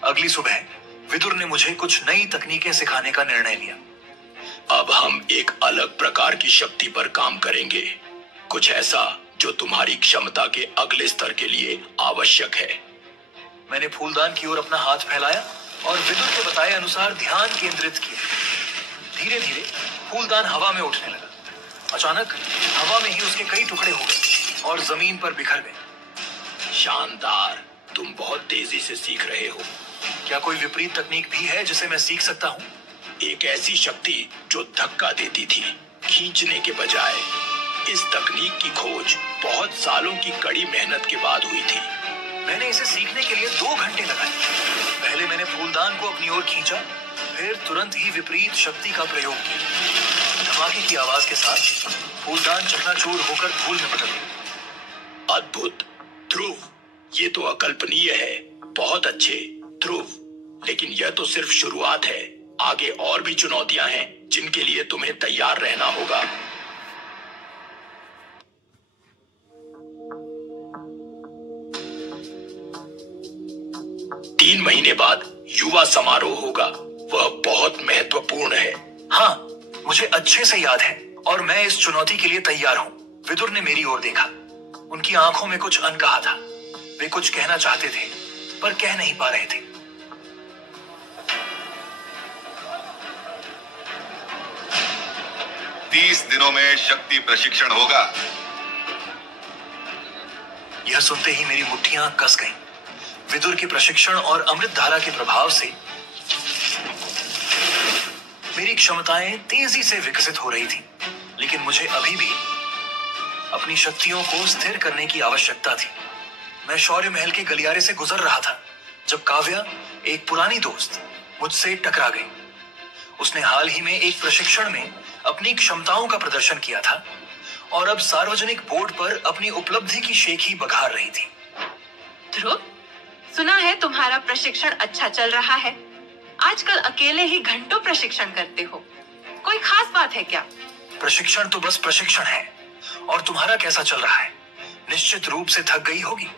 अगली सुबह विदुर ने मुझे कुछ नई तकनीकें सिखाने का निर्णय लिया। अब हम एक अलग प्रकार की शक्ति पर काम करेंगे, कुछ ऐसा जो तुम्हारी क्षमता के अगले स्तर के लिए आवश्यक है। मैंने फूलदान की ओर अपना हाथ फैलाया और विदुर के बताए अनुसार ध्यान केंद्रित किया। धीरे धीरे फूलदान हवा में उठने लगा। अचानक हवा में ही उसके कई टुकड़े हो गए और जमीन पर बिखर गए। शानदार, तुम बहुत तेजी से सीख रहे हो। क्या कोई विपरीत तकनीक भी है जिसे मैं सीख सकता हूँ? एक ऐसी शक्ति जो धक्का देती थी, खींचने के बजाय। इस तकनीक की खोज बहुत सालों की कड़ी मेहनत के बाद हुई थी। मैंने इसे सीखने के लिए 2 घंटे लगाए। पहले मैंने फूलदान को अपनी ओर खींचा, फिर तुरंत ही विपरीत शक्ति का प्रयोग किया। धमाके की आवाज के साथ फूलदान चकनाचूर होकर धूल में बदल गया। अद्भुत ध्रुव, ये तो अकल्पनीय है। बहुत अच्छे ध्रुव, लेकिन यह तो सिर्फ शुरुआत है। आगे और भी चुनौतियां हैं जिनके लिए तुम्हें तैयार रहना होगा। तीन महीने बाद युवा समारोह होगा। वह बहुत महत्वपूर्ण है। हाँ, मुझे अच्छे से याद है और मैं इस चुनौती के लिए तैयार हूँ। विदुर ने मेरी ओर देखा। उनकी आंखों में कुछ अनकहा था। वे कुछ कहना चाहते थे पर कह नहीं पा रहे थे। तीस दिनों में शक्ति प्रशिक्षण होगा। यह सुनते ही मेरी मुट्ठियां कस गईं। विदुर के प्रशिक्षण और अमृत धारा के प्रभाव से मेरी क्षमताएं तेजी से विकसित हो रही थी, लेकिन मुझे अभी भी अपनी शक्तियों को स्थिर करने की आवश्यकता थी। मैं शौर्य महल के गलियारे से गुजर रहा था जब काव्या, एक पुरानी दोस्त, मुझसे टकरा गई। उसने हाल ही में एक प्रशिक्षण में अपनी क्षमताओं का प्रदर्शन किया था और अब सार्वजनिक बोर्ड पर अपनी उपलब्धि की शेखी बघार रही थी। ध्रुव, सुना है तुम्हारा प्रशिक्षण अच्छा चल रहा है। आजकल अकेले ही घंटों प्रशिक्षण करते हो। कोई खास बात है क्या? प्रशिक्षण तो बस प्रशिक्षण है। और तुम्हारा कैसा चल रहा है? निश्चित रूप से थक गई होगी।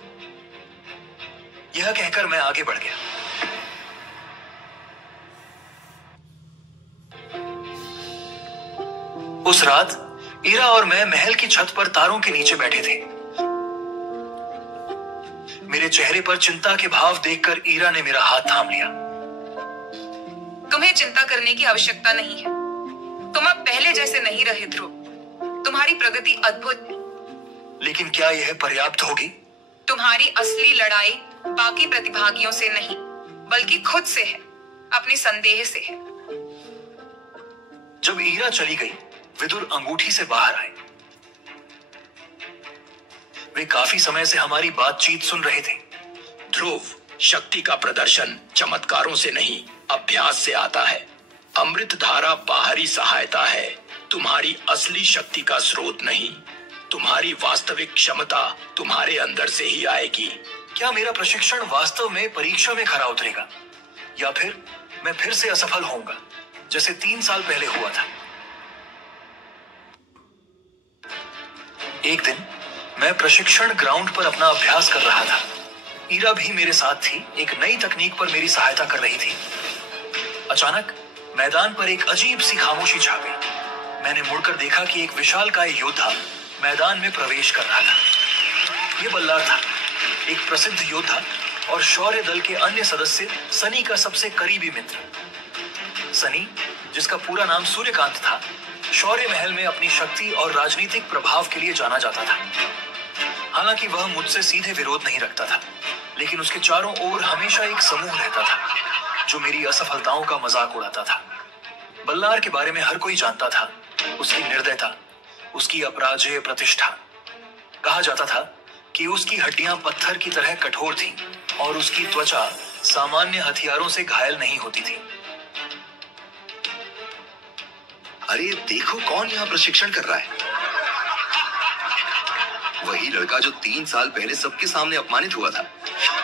यह कहकर मैं आगे बढ़ गया। उस रात ईरा और मैं महल की छत पर तारों के नीचे बैठे थे। मेरे चेहरे पर चिंता के भाव देखकर ईरा ने मेरा हाथ थाम लिया। तुम्हें चिंता करने की आवश्यकता नहीं है। तुम अब पहले जैसे नहीं रहे ध्रुव। तुम्हारी प्रगति अद्भुत। लेकिन क्या यह पर्याप्त होगी? तुम्हारी असली लड़ाई बाकी प्रतिभागियों से नहीं, बल्कि खुद से है, अपने संदेह से है। जब ईरा चली गई, विदुर अंगूठी से बाहर आए। वे काफी समय से हमारी बातचीत सुन रहे थे। ध्रुव, शक्ति का प्रदर्शन चमत्कारों से नहीं, अभ्यास से आता है। अमृत धारा बाहरी सहायता है, तुम्हारी असली शक्ति का स्रोत नहीं। तुम्हारी वास्तविक क्षमता तुम्हारे अंदर से ही आएगी। क्या मेरा प्रशिक्षण वास्तव में परीक्षा में खरा उतरेगा, या फिर मैं फिर से असफल होऊंगा जैसे 3 साल पहले हुआ था? एक दिन मैं प्रशिक्षण ग्राउंड पर अपना अभ्यास कर रहा था। ईरा भी मेरे साथ थी। एक नई तकनीक पर मेरी सहायता कर रही थी। अचानक मैदान पर एक अजीब सी खामोशी छा गई। मैंने मुड़कर देखा कि एक विशालकाय योद्धा मैदान में प्रवेश कर रहा था। यह बल्लार था, एक प्रसिद्ध योद्धा और शौर्य दल के अन्य सदस्य सनी का सबसे करीबी मित्र। सनी, जिसका पूरा नाम सूर्यकांत था, शौर्य महल में अपनी शक्ति और राजनीतिक प्रभाव के लिए जाना जाता था। हालांकि वह मुझसे सीधे विरोध नहीं रखता था, लेकिन उसके चारों ओर हमेशा एक समूह रहता था जो मेरी असफलताओं का मजाक उड़ाता था। बल्लार के बारे में हर कोई जानता था, उसकी निर्दयता, उसकी अपराजेय प्रतिष्ठा। कहा जाता था कि उसकी हड्डियां पत्थर की तरह कठोर थीं और उसकी त्वचा सामान्य हथियारों से घायल नहीं होती थी। अरे देखो कौन यहाँ प्रशिक्षण कर रहा है। वही लड़का जो 3 साल पहले सबके सामने अपमानित हुआ था।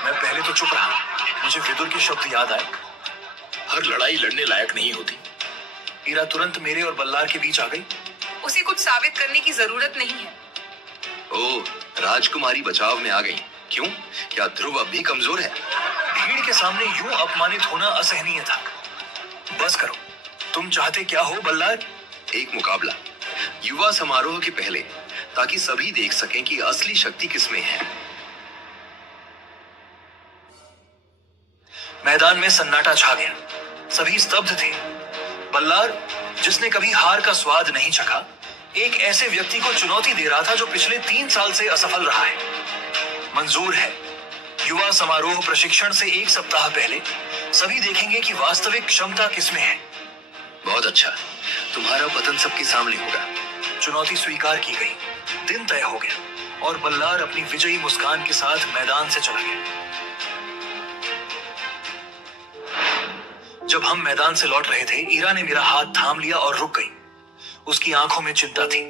मैं पहले तो चुप रहा, मुझे विदुर के शब्द याद आए, हर लड़ाई लड़ने लायक नहीं होती। ईरा तुरंत मेरे और बल्लार के बीच आ गई। उसे कुछ साबित करने की जरूरत नहीं है। ओह, राजकुमारी बचाव में आ गई। क्यों? क्या ध्रुव अब भी कमजोर है? भीड़ के सामने यूं अपमानित होना असहनीय था। बस करो, तुम चाहते क्या हो बल्लार? एक मुकाबला, युवा समारोह के पहले, ताकि सभी देख सकें कि असली शक्ति किसमें है। मैदान में सन्नाटा छा गया, सभी स्तब्ध थे। बल्लार, जिसने कभी हार का स्वाद नहीं चखा, एक ऐसे व्यक्ति को चुनौती दे रहा था जो पिछले 3 साल से असफल रहा है। मंजूर है, युवा समारोह प्रशिक्षण से 1 सप्ताह पहले सभी देखेंगे कि वास्तविक क्षमता किसमें है। बहुत अच्छा, तुम्हारा पतन सबके सामने होगा। चुनौती स्वीकार की गई, दिन तय हो गया और बल्लार अपनी विजयी मुस्कान के साथ मैदान से चला गया। जब हम मैदान से लौट रहे थे, ईरा ने मेरा हाथ थाम लिया और रुक गई। उसकी आंखों में चिंता थी।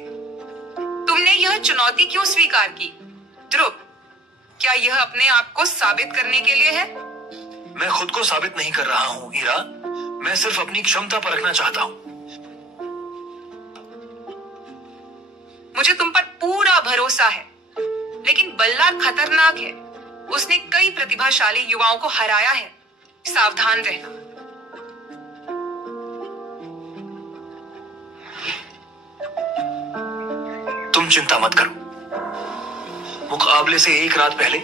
तुमने यह चुनौती क्यों स्वीकार की ध्रुव? क्या यह अपने आप को साबित करने के लिए है? मैं खुद को साबित नहीं कर रहा हूं ईरा, मैं सिर्फ अपनी क्षमता परखना चाहता हूं। मुझे तुम पर पूरा भरोसा है, लेकिन बल्लार खतरनाक है। उसने कई प्रतिभाशाली युवाओं को हराया है। सावधान रहना। तुम चिंता मत करो। मुकाबले से 1 रात पहले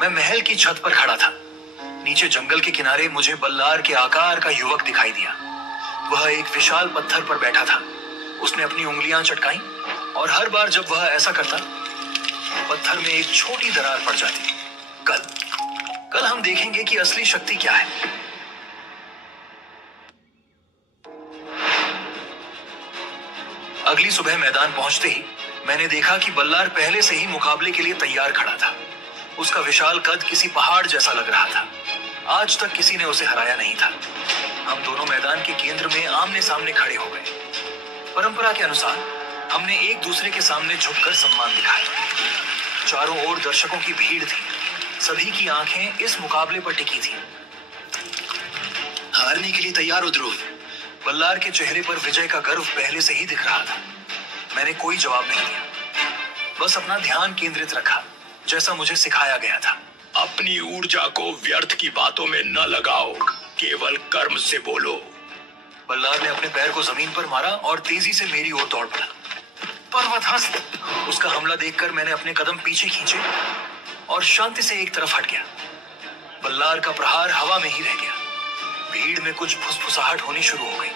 मैं महल की छत पर खड़ा था। नीचे जंगल के किनारे मुझे बल्लार के आकार का युवक दिखाई दिया। वह एक विशाल पत्थर पर बैठा था। उसने अपनी उंगलियां चटकाई और हर बार जब वह ऐसा करता, पत्थर में एक छोटी दरार पड़ जाती। कल हम देखेंगे कि असली शक्ति क्या है। अगली सुबह मैदान पहुंचते ही मैंने देखा कि बल्लार पहले से ही मुकाबले के लिए तैयार खड़ा था। उसका विशाल कद किसी पहाड़ जैसा लग रहा था। आज तक किसी ने उसे हराया नहीं था। हम दोनों मैदान के केंद्र में आमने सामने खड़े हो गए। परंपरा के अनुसार हमने एक दूसरे के सामने झुककर सम्मान दिखाया। चारों ओर दर्शकों की भीड़ थी। सभी की आंखें इस मुकाबले पर टिकी थी। हारने के लिए तैयार हो ध्रुव? बल्लार के चेहरे पर विजय का गर्व पहले से ही दिख रहा था। मैंने कोई जवाब नहीं दिया, बस अपना ध्यान केंद्रित रखा, जैसा मुझे सिखाया गया था। अपनी ऊर्जा को व्यर्थ की बातों में न लगाओ, केवल कर्म से बोलो। बल्लार ने अपने पैर को जमीन पर मारा और तेजी से मेरी ओर दौड़ पड़ा। पर्वतहस्त! उसका हमला देखकर मैंने अपने कदम पीछे खींचे और शांति से एक तरफ हट गया। बल्लार का प्रहार हवा में ही रह गया। भीड़ में कुछ फुसफुसाहट होनी शुरू हो गई।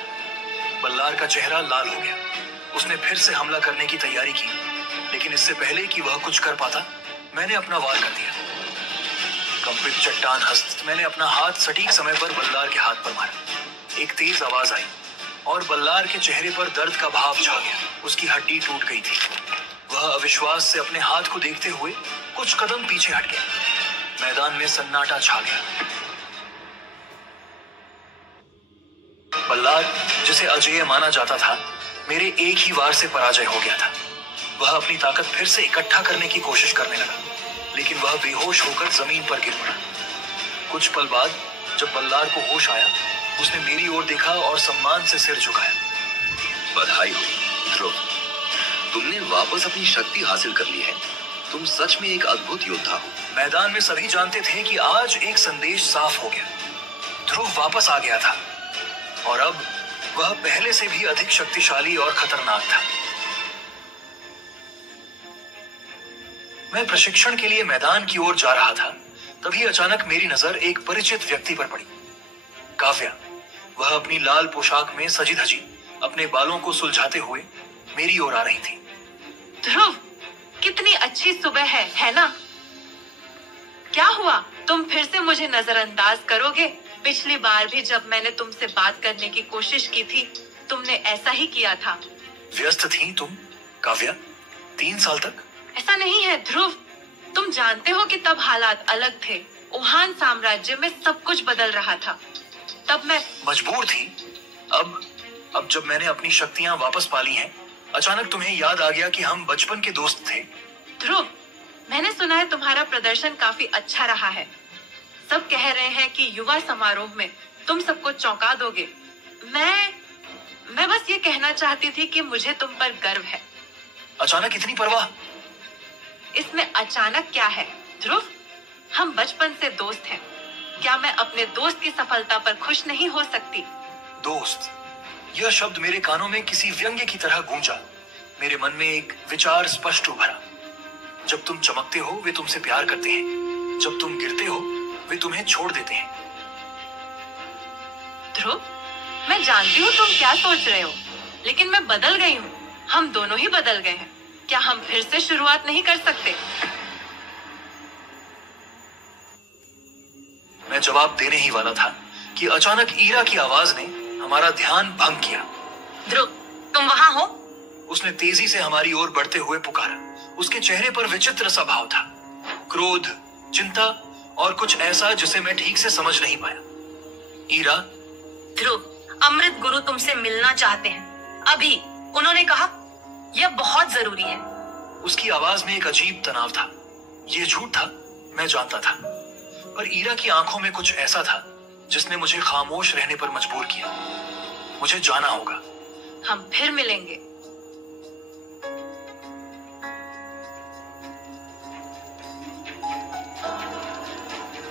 बल्लार का चेहरा लाल हो गया। उसने फिर से हमला करने की तैयारी की, लेकिन इससे पहले कि वह कुछ कर पाता, मैंने अपना वार कर दिया। कंपित चट्टान हस्त मैंने अपना हाथ सटीक समय पर बल्लार के हाथ पर मारा। एक तेज आवाज आई और बल्लार के चेहरे पर दर्द का भाव छा गया। उसकी हड्डी टूट गई थी। वह अविश्वास से अपने हाथ को देखते हुए कुछ कदम पीछे हट गया। मैदान में सन्नाटा छा गया। बल्लार, जिसे अजेय माना जाता था, मेरे एक ही वार से पराजय हो गया था। वह अपनी ताकत फिर से इकट्ठा करने की कोशिश करने लगा, लेकिन वह बेहोश होकर जमीन पर गिर पड़ा। कुछ पल बाद जब बल्लार को होश आया, उसने मेरी ओर देखा और सम्मान से सिर झुकाया। बधाई हो ध्रुव, तुमने वापस अपनी शक्ति हासिल कर ली है। तुम सच में एक अद्भुत योद्धा हो। मैदान में सभी जानते थे कि आज एक संदेश साफ हो गया। ध्रुव वापस आ गया था और अब वह पहले से भी अधिक शक्तिशाली और खतरनाक था। मैं प्रशिक्षण के लिए मैदान की ओर जा रहा था, तभी अचानक मेरी नजर एक परिचित व्यक्ति पर पड़ी। काव्या। वह अपनी लाल पोशाक में सजी धजी अपने बालों को सुलझाते हुए मेरी ओर आ रही थी। ध्रुव, कितनी अच्छी सुबह है ना? क्या हुआ? तुम फिर से मुझे नजरअंदाज करोगे? पिछली बार भी जब मैंने तुमसे बात करने की कोशिश की थी, तुमने ऐसा ही किया था। व्यस्त थी तुम काव्या 3 साल तक? ऐसा नहीं है ध्रुव, तुम जानते हो कि तब हालात अलग थे। वुहान साम्राज्य में सब कुछ बदल रहा था। तब मैं मजबूर थी। अब जब मैंने अपनी शक्तियां वापस पाली हैं, अचानक तुम्हें याद आ गया कि हम बचपन के दोस्त थे। ध्रुव, मैंने सुना है तुम्हारा प्रदर्शन काफी अच्छा रहा है। सब कह रहे हैं कि युवा समारोह में तुम सबको चौंका दोगे। मैं बस ये कहना चाहती थी कि मुझे तुम पर गर्व है। अचानक इतनी परवाह? इसमें अचानक क्या है ध्रुव? हम बचपन से दोस्त हैं। क्या मैं अपने दोस्त की सफलता पर खुश नहीं हो सकती? दोस्त, यह शब्द मेरे कानों में किसी व्यंग्य की तरह गूंजा। मेरे मन में एक विचार स्पष्ट उभरा। जब तुम चमकते हो वे तुमसे प्यार करते हैं, जब तुम गिरते हो वे तुम्हें छोड़ देते हैं। ध्रुव, मैं जानती हूँ तुम क्या सोच रहे हो, लेकिन मैं बदल गई हूँ। हम दोनों ही बदल गए हैं। क्या हम फिर से शुरुआत नहीं कर सकते? मैं जवाब देने ही वाला था कि अचानक ईरा की आवाज ने हमारा ध्यान भंग किया। ध्रुव, तुम वहाँ हो? उसने तेजी से हमारी ओर बढ़ते हुए पुकारा। उसके चेहरे पर विचित्र सा भाव था, क्रोध, चिंता और कुछ ऐसा जिसे मैं ठीक से समझ नहीं पाया। ईरा। ध्रुव, अमृत गुरु तुमसे मिलना चाहते हैं अभी। उन्होंने कहा यह बहुत जरूरी है। उसकी आवाज में एक अजीब तनाव था। यह झूठ था, मैं जानता था, पर ईरा की आंखों में कुछ ऐसा था जिसने मुझे खामोश रहने पर मजबूर किया। मुझे जाना होगा। हम फिर मिलेंगे।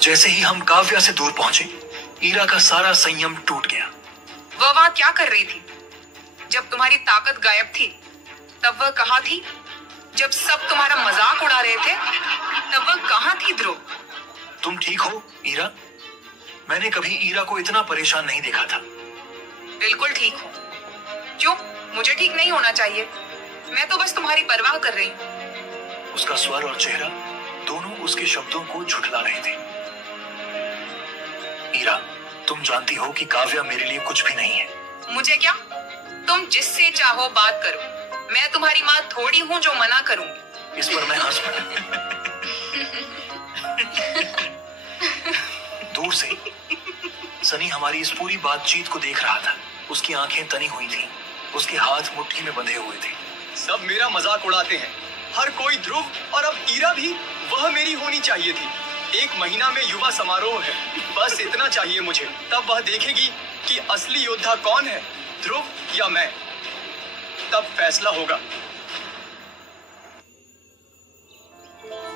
जैसे ही हम काव्या से दूर पहुंचे, ईरा का सारा संयम टूट गया। वह वहां क्या कर रही थी? जब तुम्हारी ताकत गायब थी तब वह कहाँ थी? जब सब तुम्हारा मजाक उड़ा रहे थे तब वह कहाँ थी ध्रुव? तुम ठीक हो ईरा? मैंने कभी ईरा को इतना परेशान नहीं देखा था। बिल्कुल ठीक हूँ। क्यों? मुझे ठीक नहीं होना चाहिए। मैं तो बस तुम्हारी परवाह कर रही हूँ। उसका स्वर और चेहरा दोनों उसके शब्दों को झुठला रहे थे। ईरा, तुम जानती हो कि काव्या मेरे लिए कुछ भी नहीं है। मुझे क्या? तुम जिससे चाहो बात करो। मैं तुम्हारी माँ थोड़ी हूँ जो मना करूंगी। इस पर मैं हंस पड़ा। दूर से सनी हमारी इस पूरी बातचीत को देख रहा था। उसकी आंखें तनी हुई थीं, उसके हाथ मुट्ठी में बंधे हुए थे। सब मेरा मजाक उड़ाते हैं, हर कोई ध्रुव, और अब ईरा भी। वह मेरी होनी चाहिए थी। 1 महीना में युवा समारोह है, बस इतना चाहिए मुझे। तब वह देखेगी कि असली योद्धा कौन है, ध्रुव या मैं। तब फैसला होगा।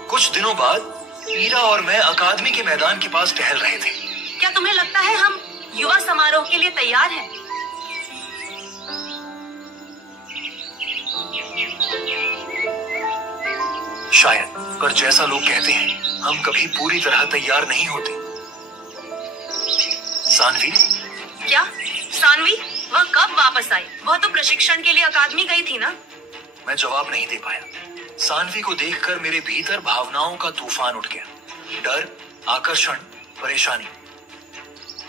कुछ दिनों बाद ईरा और मैं अकादमी के मैदान के पास टहल रहे थे। क्या तुम्हें लगता है हम युवा समारोह के लिए तैयार हैं? शायद, पर जैसा लोग कहते हैं हम कभी पूरी तरह तैयार नहीं होते। सानवी? क्या? सानवी? वह कब वापस आई? वह तो प्रशिक्षण के लिए अकादमी गई थी ना? मैं जवाब नहीं दे पाया। सानवी को देखकर मेरे भीतर भावनाओं का तूफान उठ गया। डर, आकर्षण, परेशानी।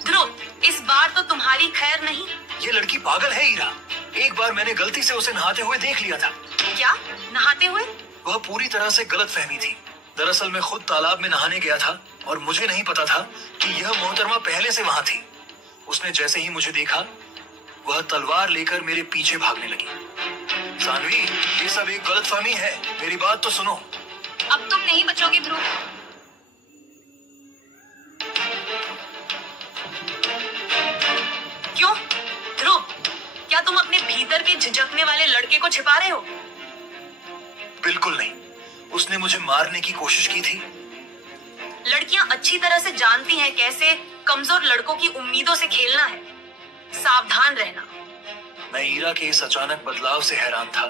ध्रुव, इस बार तो तुम्हारी खैर नहीं। ये लड़की पागल है ईरा। एक बार मैंने गलती से उसे नहाते हुए देख लिया था। क्या? नहाते हुए? वह पूरी तरह से गलत फहमी थी। दरअसल मैं खुद तालाब में नहाने गया था और मुझे नहीं पता था कि यह मोहतरमा पहले से वहां थी। उसने जैसे ही मुझे देखा, वह तलवार लेकर मेरे पीछे भागने लगी। सानवी, ये सब एक गलतफहमी है, मेरी बात तो सुनो। अब तुम नहीं बचोगे ध्रुव। क्यों? ध्रुव, क्या तुम अपने भीतर के झिझकने वाले लड़के को छिपा रहे हो? बिल्कुल नहीं। उसने मुझे मारने की कोशिश की थी। लड़कियां अच्छी तरह से जानती हैं कैसे कमजोर लड़कों की उम्मीदों से खेलना है। सावधान रहना। मैं ईरा के इस अचानक बदलाव से हैरान था।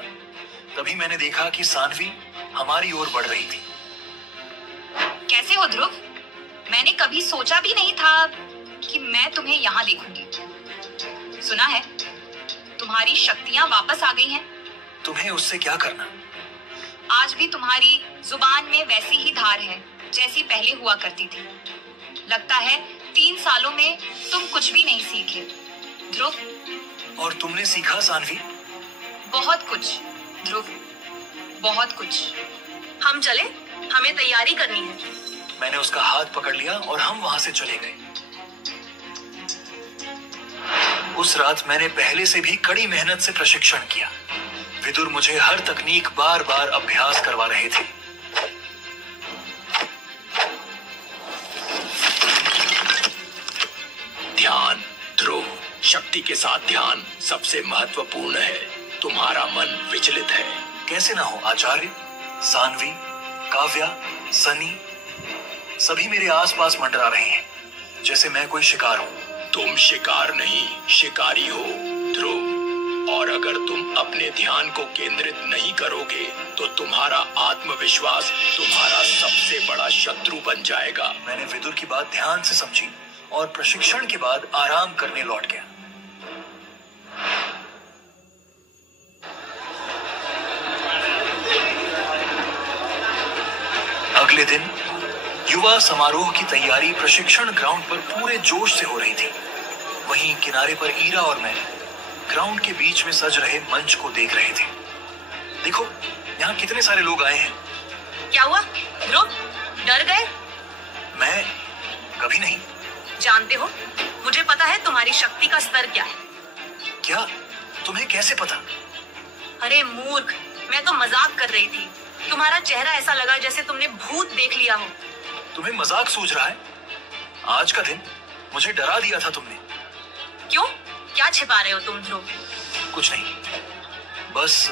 तभी मैंने देखा कि सानवी हमारी ओर बढ़ रही थी। कैसे हो ध्रुव? मैंने कभी सोचा भी नहीं था कि मैं तुम्हें यहाँ देखूंगी। सुना है तुम्हारी शक्तियां वापस आ गई हैं। तुम्हें उससे क्या करना? आज भी तुम्हारी जुबान में वैसी ही धार है जैसी पहले हुआ करती थी। लगता है 3 सालों में तुम कुछ भी नहीं सीखे। ध्रुव, और तुमने सीखा सानवी? बहुत कुछ ध्रुव, बहुत कुछ। हम चले, हमें तैयारी करनी है। मैंने उसका हाथ पकड़ लिया और हम वहां से चले गए। उस रात मैंने पहले से भी कड़ी मेहनत से प्रशिक्षण किया। विदुर मुझे हर तकनीक बार बार अभ्यास करवा रहे थे। ध्यान ध्रुव, शक्ति के साथ ध्यान सबसे महत्वपूर्ण है। तुम्हारा मन विचलित है। कैसे ना हो आचार्य। सानवी, काव्या, सनी सभी मेरे आसपास मंडरा रहे हैं, जैसे मैं कोई शिकार हूं। तुम शिकार नहीं, शिकारी हो ध्रुव। और अगर तुम अपने ध्यान को केंद्रित नहीं करोगे तो तुम्हारा आत्मविश्वास तुम्हारा सबसे बड़ा शत्रु बन जाएगा। मैंने विदुर की बात ध्यान से समझी और प्रशिक्षण के बाद आराम करने लौट गया। अगले दिन युवा समारोह की तैयारी प्रशिक्षण ग्राउंड पर पूरे जोश से हो रही थी। वहीं किनारे पर ईरा और मैं ग्राउंड के बीच में सज रहे मंच को देख रहे थे। देखो, यहाँ कितने सारे लोग आए हैं। क्या हुआ ध्रुव, डर गए? मैं कभी नहीं। जानते हो, मुझे पता है तुम्हारी शक्ति का स्तर क्या है। क्या? तुम्हें कैसे पता? अरे मूर्ख, मैं तो मजाक कर रही थी। तुम्हारा चेहरा ऐसा लगा जैसे तुमने भूत देख लिया हो। तुम्हें मजाक सूझ रहा है? आज का दिन मुझे डरा दिया था तुमने। क्यों? क्या छिपा रहे हो तुम ध्रुव? कुछ नहीं, बस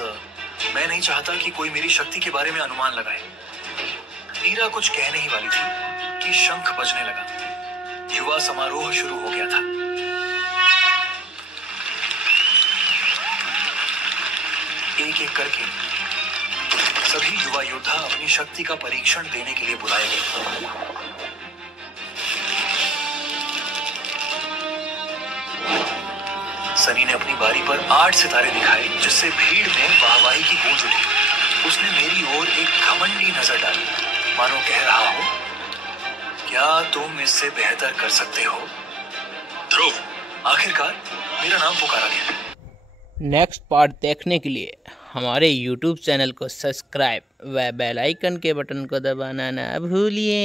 मैं नहीं चाहता कि कोई मेरी शक्ति के बारे में अनुमान लगाए। ईरा कुछ कहने ही वाली थी कि शंख बजने लगा। युवा समारोह शुरू हो गया था। एक एक करके सभी युवा योद्धा अपनी शक्ति का परीक्षण देने के लिए बुलाए गए। सनी ने अपनी बारी पर 8 सितारे दिखाए, जिससे भीड़ में वाहवाही की गूंज उठी। उसने मेरी ओर एक घमंडी नजर डाली, मानो कह रहा हो, क्या तुम इससे बेहतर कर सकते हो? ध्रुव, आखिरकार मेरा नाम पुकारा गया। नेक्स्ट पार्ट देखने के लिए हमारे YouTube चैनल को सब्सक्राइब व बेल आइकन के बटन को दबाना ना भूलिए।